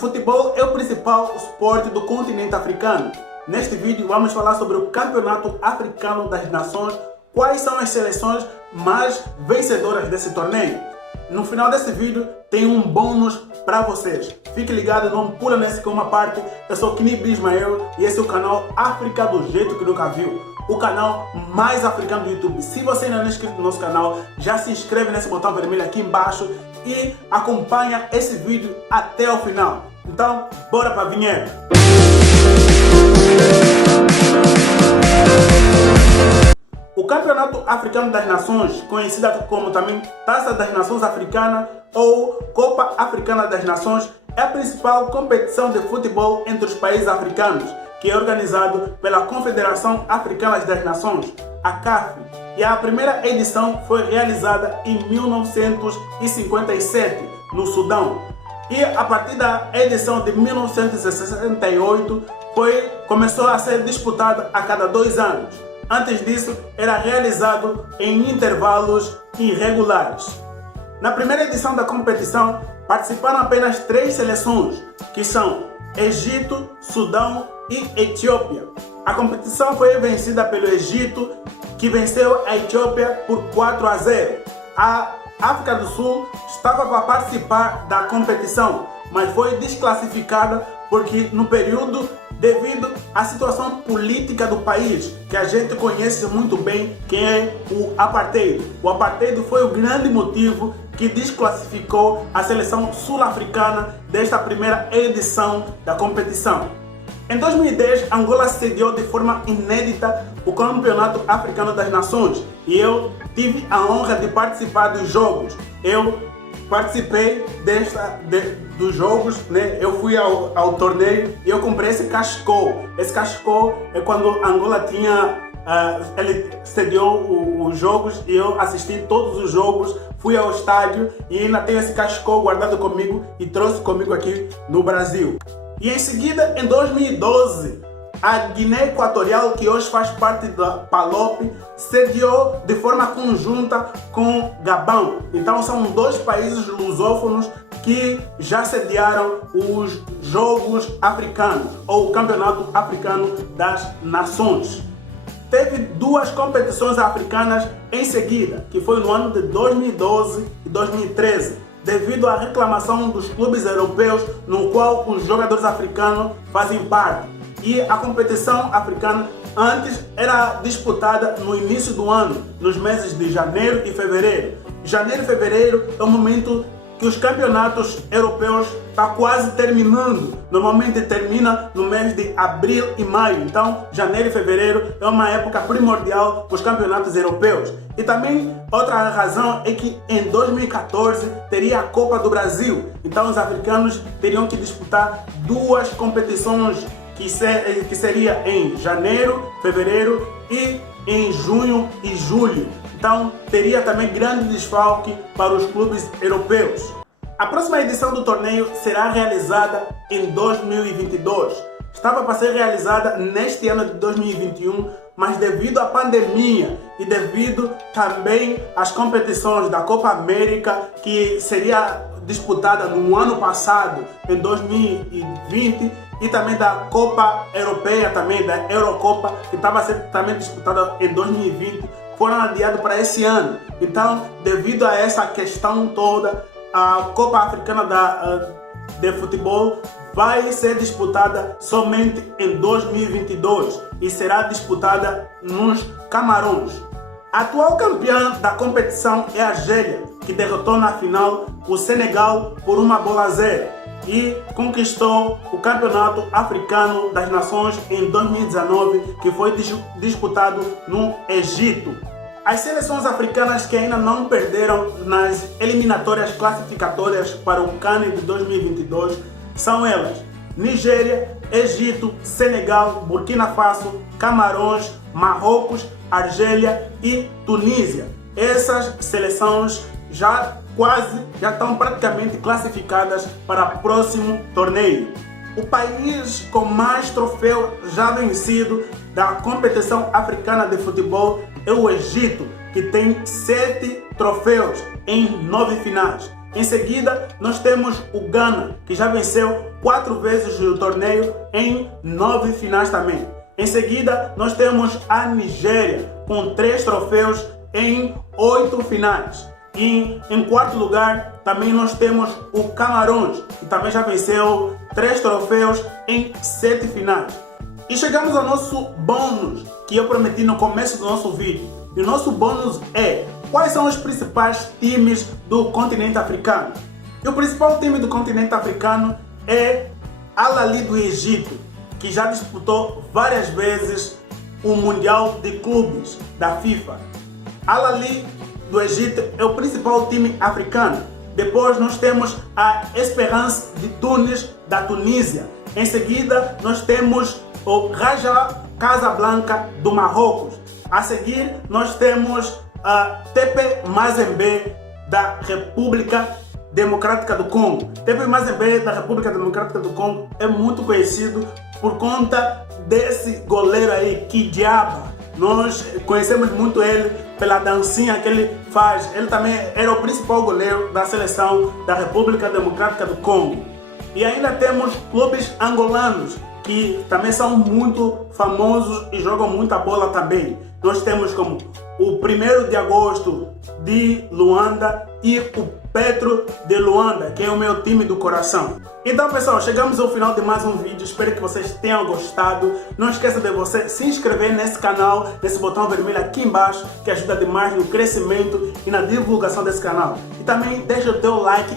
futebol é o principal esporte do continente africano. Neste vídeo vamos falar sobre o Campeonato Africano das Nações, quais são as seleções mais vencedoras desse torneio. No final desse vídeo tem um bônus para vocês. Fique ligado, não pula nessa que é uma parte. Eu sou Knib Ismael e esse é o canal África do Jeito que Nunca Viu, o canal mais africano do YouTube. Se você ainda não é inscrito no nosso canal, já se inscreve nesse botão vermelho aqui embaixo e acompanha esse vídeo até o final. Então, bora para a vinheta! O Campeonato Africano das Nações, conhecida como também Taça das Nações Africanas ou Copa Africana das Nações, é a principal competição de futebol entre os países africanos, que é organizado pela Confederação Africana das Nações, a CAF, e a primeira edição foi realizada em 1957, no Sudão. E a partir da edição de 1968, começou a ser disputada a cada 2 anos. Antes disso, era realizado em intervalos irregulares. Na primeira edição da competição, participaram apenas 3 seleções, que são Egito, Sudão e Etiópia. A competição foi vencida pelo Egito, que venceu a Etiópia por 4-0. A África do Sul estava para participar da competição, mas foi desclassificada porque no período, devido à situação política do país, que a gente conhece muito bem, que é o apartheid. O apartheid foi o grande motivo que desclassificou a seleção sul-africana desta primeira edição da competição. Em 2010, Angola sediou de forma inédita o Campeonato Africano das Nações e eu tive a honra de participar dos jogos. Eu participei dos jogos, né? Eu fui ao torneio e eu comprei esse cachecol. Esse cachecol é quando Angola ele sediou os jogos e eu assisti todos os jogos, fui ao estádio e ainda tenho esse cachecol guardado comigo e trouxe comigo aqui no Brasil. E em seguida, em 2012, a Guiné Equatorial, que hoje faz parte da PALOP, sediou de forma conjunta com Gabão. Então são 2 países lusófonos que já sediaram os Jogos Africanos, ou o Campeonato Africano das Nações. Teve 2 competições africanas em seguida, que foi no ano de 2012 e 2013. Devido à reclamação dos clubes europeus no qual os jogadores africanos fazem parte. E a competição africana antes era disputada no início do ano, nos meses de janeiro e fevereiro. Janeiro e fevereiro é o momento que os campeonatos europeus estão quase terminando. Normalmente termina no mês de abril e maio. Então, janeiro e fevereiro é uma época primordial para os campeonatos europeus. E também outra razão é que em 2014 teria a Copa do Brasil. Então, os africanos teriam que disputar 2 competições que seria em janeiro, fevereiro e em junho e julho. Então, teria também grande desfalque para os clubes europeus. A próxima edição do torneio será realizada em 2022. Estava para ser realizada neste ano de 2021, mas devido à pandemia e devido também às competições da Copa América, que seria disputada no ano passado, em 2020, e também da Copa Europeia, também da Eurocopa, que estava a ser também disputada em 2020, foram adiados para esse ano. Então, devido a essa questão toda, a Copa Africana de Futebol vai ser disputada somente em 2022 e será disputada nos Camarões. A atual campeã da competição é a Argélia, que derrotou na final o Senegal por 1-0 e conquistou o Campeonato Africano das Nações em 2019, que foi disputado no Egito. As seleções africanas que ainda não perderam nas eliminatórias classificatórias para o CAN de 2022 são elas: Nigéria, Egito, Senegal, Burkina Faso, Camarões, Marrocos, Argélia e Tunísia. Essas seleções já estão praticamente classificadas para o próximo torneio. O país com mais troféus já vencido da competição africana de futebol é o Egito, que tem 7 troféus em 9 finais. Em seguida, nós temos o Ghana, que já venceu 4 vezes o torneio em 9 finais também. Em seguida, nós temos a Nigéria com 3 troféus em 8 finais. E em quarto lugar, também nós temos o Camarões, que também já venceu 3 troféus em 7 finais. E chegamos ao nosso bônus, que eu prometi no começo do nosso vídeo. E o nosso bônus é: quais são os principais times do continente africano? E o principal time do continente africano é Al Ahly do Egito, que já disputou várias vezes o Mundial de Clubes da FIFA. Al Ahly do Egito é o principal time africano. Depois nós temos a Esperance de Tunis, da Tunísia. Em seguida nós temos o Raja Casablanca do Marrocos. A seguir nós temos a TP Mazembe da República Democrática do Congo. TP Mazembe da República Democrática do Congo é muito conhecido por conta desse goleiro aí, Kidiaba. Nós conhecemos muito ele pela dancinha que ele faz. Ele também era o principal goleiro da seleção da República Democrática do Congo. E ainda temos clubes angolanos que também são muito famosos e jogam muita bola também. Nós temos como o 1º de agosto de Luanda e o Petro de Luanda, que é o meu time do coração. Então pessoal, chegamos ao final de mais um vídeo, espero que vocês tenham gostado. Não esqueça de você se inscrever nesse canal, nesse botão vermelho aqui embaixo, que ajuda demais no crescimento e na divulgação desse canal. E também deixa o teu like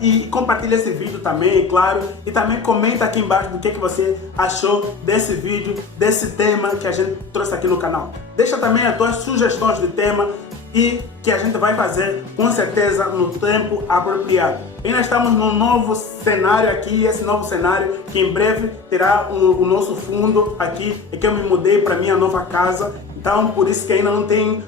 e compartilha esse vídeo também, claro. E também comenta aqui embaixo do que você achou desse vídeo, desse tema que a gente trouxe aqui no canal. Deixa também as tuas sugestões de tema e que a gente vai fazer com certeza no tempo apropriado. Ainda estamos num novo cenário aqui, esse novo cenário que em breve terá o nosso fundo aqui, é que eu me mudei para minha nova casa, então por isso que ainda não tem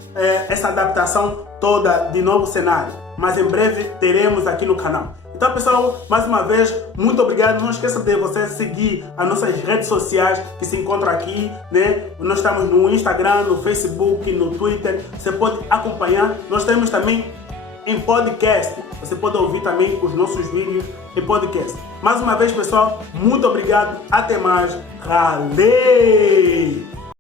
essa adaptação toda de novo cenário, mas em breve teremos aqui no canal. Então pessoal, mais uma vez, muito obrigado. Não esqueça de você seguir as nossas redes sociais que se encontram aqui, né? Nós estamos no Instagram, no Facebook, no Twitter. Você pode acompanhar. Nós temos também em podcast. Você pode ouvir também os nossos vídeos em podcast. Mais uma vez pessoal, muito obrigado. Até mais. Ralei!